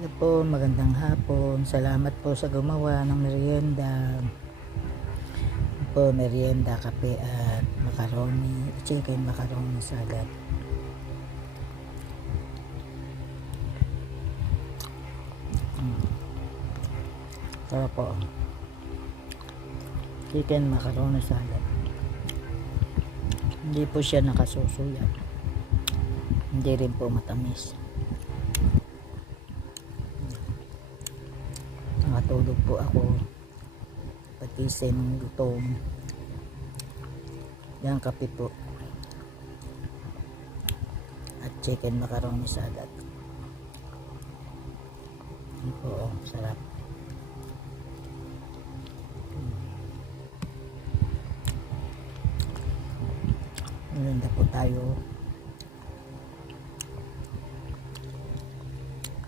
Hello po, magandang hapon. Salamat po sa gumawa ng merienda. Po, merienda, kape at macaroni, chicken macaroni salad. Sarap po. Chicken macaroni salad. Hindi po siya nakasusuyan. Hindi rin po matamis. Nakatulog po ako. Pagising ng gutom. Yan, kape po. At chicken macaroni salad. Yan po, sarap. Maganda po tayo.